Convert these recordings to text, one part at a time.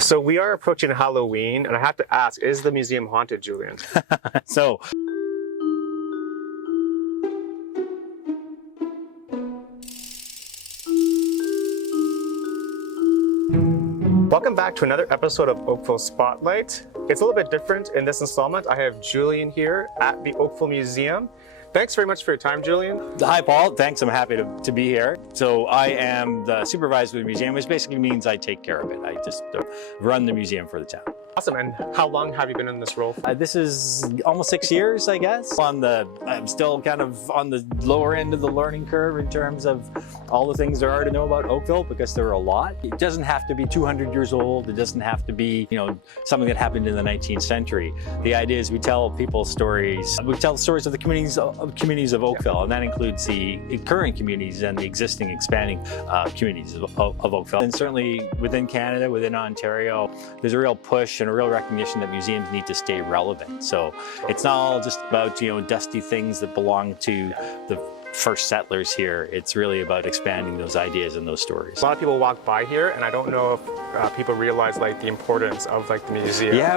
So we are approaching Halloween, and I have to ask, is the museum haunted, Julian? So, welcome back to another episode of Oakville Spotlight. It's a little bit different in this installment. I have Julian here at the Oakville Museum. Thanks very much for your time, Julian. hi Paul, thanks, I'm happy to be here. So I am the supervisor of the museum, which basically means I take care of it. I just run the museum for the town. Awesome, and how long have you been in this role? This is almost 6 years, I guess. I'm still kind of on the lower end of the learning curve in terms of all the things there are to know about Oakville, because there are a lot. It doesn't have to be 200 years old. It doesn't have to be, something that happened in the 19th century. The idea is we tell people stories. We tell stories of the communities of Oakville, and that includes the current communities and the existing expanding communities of Oakville. And certainly within Canada, within Ontario, there's a real push and a real recognition that museums need to stay relevant. So it's not all just about, dusty things that belong to the first settlers here. It's really about expanding those ideas and those stories. A lot of people walk by here, and I don't know if people realize the importance of the museum. Yeah,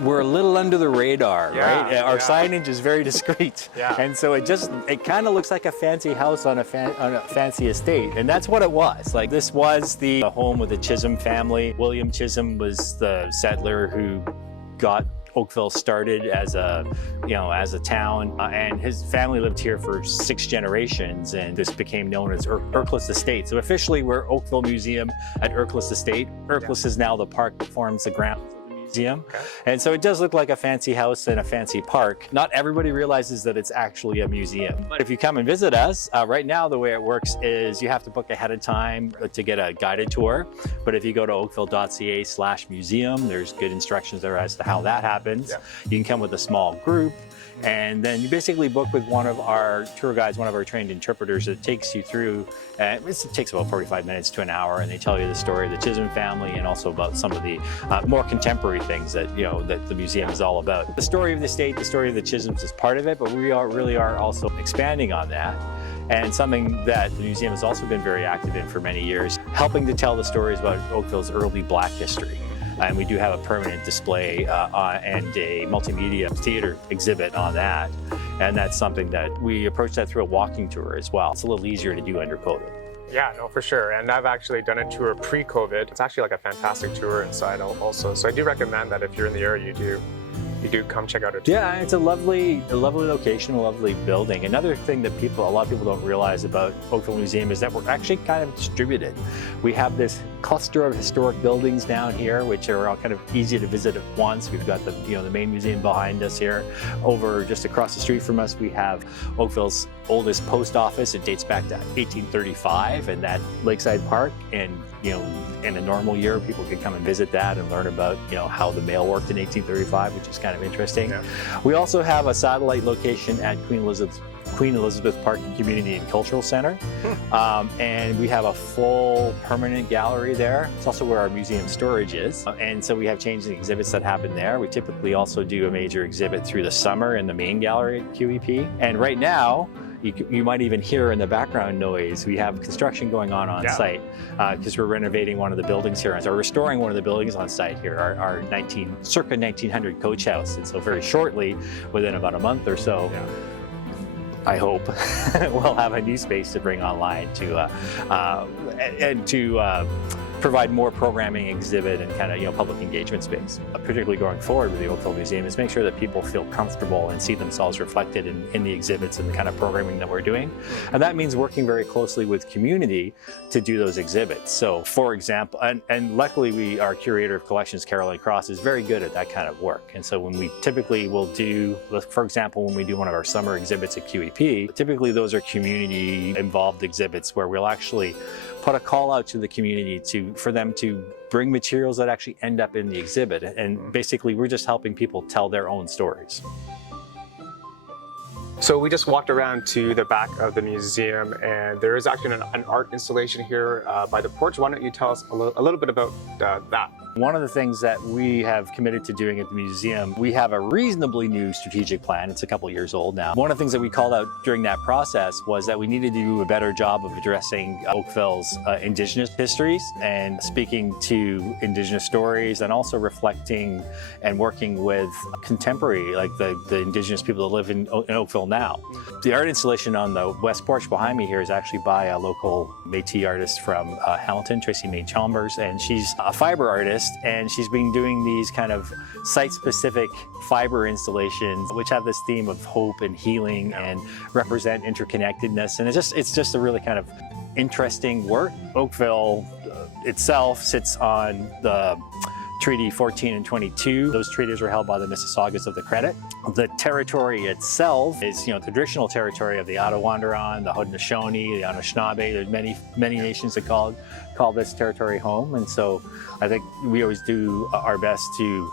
we're a little under the radar, right? Our signage is very discreet, and so it kind of looks like a fancy house on a fancy estate, and that's what it was. This was the home of the Chisholm family. William Chisholm was the settler who got Oakville started as a town, and his family lived here for 6 generations, and this became known as Ercles Estate. So officially we're Oakville Museum at Ercles Estate. Ercles is now the park that forms the grounds of the museum. Okay. And so it does look like a fancy house and a fancy park. Not everybody realizes that it's actually a museum. But if you come and visit us, right now the way it works is you have to book ahead of time to get a guided tour. But if you go to oakville.ca/museum, there's good instructions there as to how that happens. Yeah. You can come with a small group, and then you basically book with one of our tour guides, one of our trained interpreters that takes you through, it takes about 45 minutes to an hour, and they tell you the story of the Chisholm family and also about some of the more contemporary things that that the museum is all about. The story of the state, the story of the Chisholms is part of it, but we really are also expanding on that. And something that the museum has also been very active in for many years, helping to tell the stories about Oakville's early Black history. And we do have a permanent display and a multimedia theater exhibit on that. And that's something that we approach that through a walking tour as well. It's a little easier to do under COVID. Yeah, no, for sure. And I've actually done a tour pre-COVID. It's actually a fantastic tour inside also. So I do recommend that if you're in the area, you do come check out it. Yeah, it's a lovely location, a lovely building. Another thing that a lot of people don't realize about Oakville Museum is that we're actually kind of distributed. We have this cluster of historic buildings down here, which are all kind of easy to visit at once. We've got the main museum behind us here. Over just across the street from us, we have Oakville's oldest post office. It dates back to 1835, and that Lakeside Park. And in a normal year, people could come and visit that and learn about how the mail worked in 1835, which is kind of interesting. Yeah. We also have a satellite location at Queen Elizabeth Park Community and Cultural Center, and we have a full permanent gallery there. It's also where our museum storage is, and so we have changing exhibits that happen there. We typically also do a major exhibit through the summer in the main gallery at QEP, and right now, you might even hear in the background noise, we have construction going on site, because we're renovating one of the buildings here, or restoring one of the buildings on site here, our circa 1900 coach house. And so very shortly, within about a month or so, I hope we'll have a new space to bring online to provide more programming, exhibit, and kind of public engagement space. Particularly going forward with the Oakville Museum is make sure that people feel comfortable and see themselves reflected in the exhibits and the kind of programming that we're doing. And that means working very closely with community to do those exhibits. So for example, and luckily our curator of collections, Caroline Cross, is very good at that kind of work. And so when we typically will do, for example, when we do one of our summer exhibits at QEP, typically those are community involved exhibits where we'll actually put a call out to the community for them to bring materials that actually end up in the exhibit. And basically we're just helping people tell their own stories. So we just walked around to the back of the museum, and there is actually an art installation here by the porch. Why don't you tell us a little bit about that? One of the things that we have committed to doing at the museum, we have a reasonably new strategic plan. It's a couple years old now. One of the things that we called out during that process was that we needed to do a better job of addressing Oakville's Indigenous histories and speaking to Indigenous stories, and also reflecting and working with contemporary, like the Indigenous people that live in Oakville now. The art installation on the west porch behind me here is actually by a local Métis artist from Hamilton, Tracy May Chalmers, and she's a fiber artist, and she's been doing these kind of site-specific fiber installations which have this theme of hope and healing and represent interconnectedness, and it's just a really kind of interesting work. Oakville itself sits on the Treaty 14 and 22. Those treaties were held by the Mississaugas of the Credit. The territory itself is, the traditional territory of the Attawandaron, the Haudenosaunee, the Anishinaabe. There's many nations that call this territory home, and so I think we always do our best to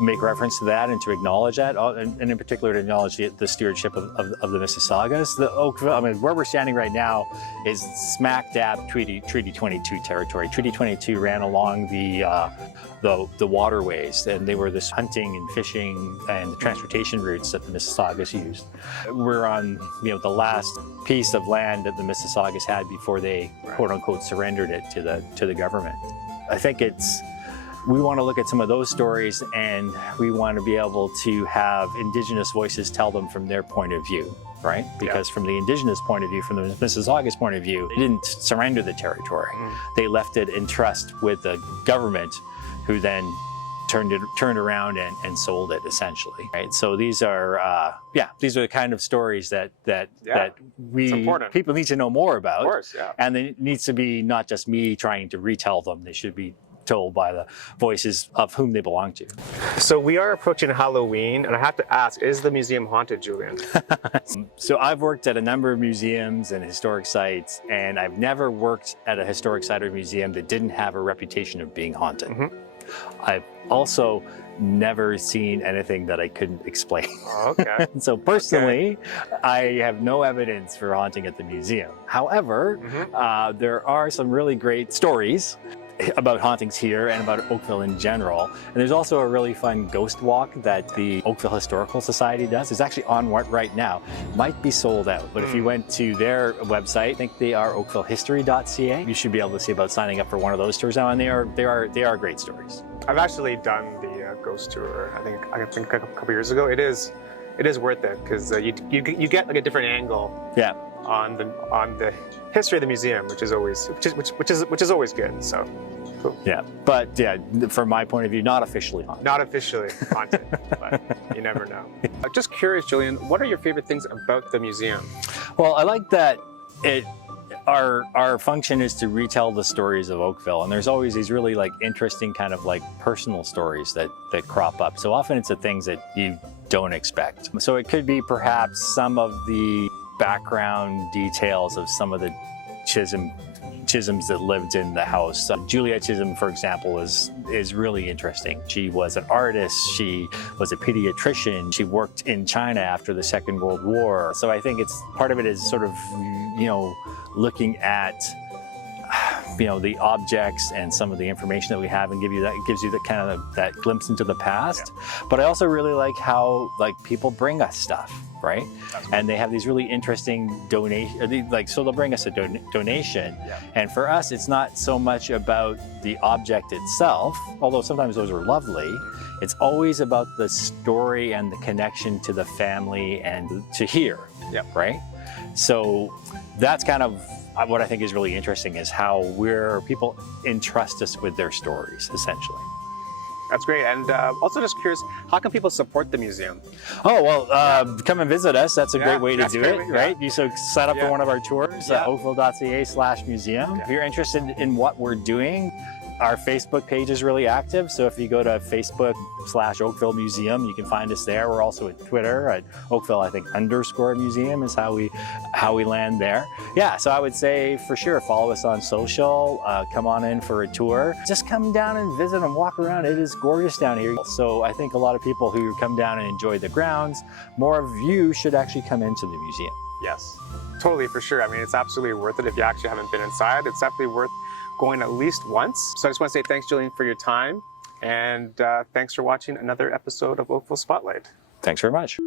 make reference to that and to acknowledge that, and in particular to acknowledge the stewardship of the Mississaugas. The Oakville, where we're standing right now is smack dab Treaty 22 territory. Treaty 22 ran along the waterways, and they were this hunting and fishing and the transportation routes that the Mississaugas used. We're on, the last piece of land that the Mississaugas had before they, quote unquote, surrendered it to the government. I think we want to look at some of those stories, and we want to be able to have Indigenous voices tell them from their point of view, right? Because from the Indigenous point of view, from the Mississaugas point of view, they didn't surrender the territory. They left it in trust with the government, who then turned around and sold it, essentially, right? So these are the kind of stories that people need to know more about. Of course, yeah. And it needs to be not just me trying to retell them. They should be told by the voices of whom they belong to. So we are approaching Halloween, and I have to ask, is the museum haunted, Julian? So I've worked at a number of museums and historic sites, and I've never worked at a historic site or museum that didn't have a reputation of being haunted. I've also never seen anything that I couldn't explain. Okay. So personally, I have no evidence for haunting at the museum. However, there are some really great stories about hauntings here and about Oakville in general. And there's also a really fun ghost walk that the Oakville Historical Society does. It's actually on right now. Might be sold out, but if you went to their website, I think they are oakvillehistory.ca. You should be able to see about signing up for one of those tours now, and they are great stories. I've actually done the ghost tour. I think a couple years ago. It is worth it, because you get like a different angle. Yeah. On the history of the museum, which is always good. So, cool. Yeah, but from my point of view, not officially haunted. Not officially haunted, but you never know. Just curious, Julian, what are your favorite things about the museum? Well, I like that our function is to retell the stories of Oakville, and there's always these really interesting kind of personal stories that crop up. So often it's the things that you don't expect. So it could be perhaps some of the background details of some of the Chisholms that lived in the house. Julia Chisholm, for example, is really interesting. She was an artist, she was a pediatrician, she worked in China after the Second World War. So I think part of it is sort of, looking at the objects and some of the information that we have, and gives you that glimpse into the past. But I also really like how people bring us stuff, right? And they have these really interesting donations. So they'll bring us a donation, and for us, it's not so much about the object itself, although sometimes those are lovely. It's always about the story and the connection to the family and to here, right? So that's kind of what I think is really interesting, is how people entrust us with their stories, essentially. That's great. And also just curious, how can people support the museum? Oh, well, come and visit us. That's a great way to do it, right? You sign up for one of our tours, oakville.ca/museum. If you're interested in what we're doing, our Facebook page is really active. So if you go to Facebook/Oakville Museum, you can find us there. We're also at Twitter at Oakville, I think, _museum is how we land there. Yeah, so I would say for sure, follow us on social, come on in for a tour. Just come down and visit and walk around. It is gorgeous down here. So I think a lot of people who come down and enjoy the grounds, more of you should actually come into the museum. Yes, totally, for sure. It's absolutely worth it if you actually haven't been inside. It's definitely worth going at least once. So I just want to say thanks, Julian, for your time. And thanks for watching another episode of Oakville Spotlight. Thanks very much.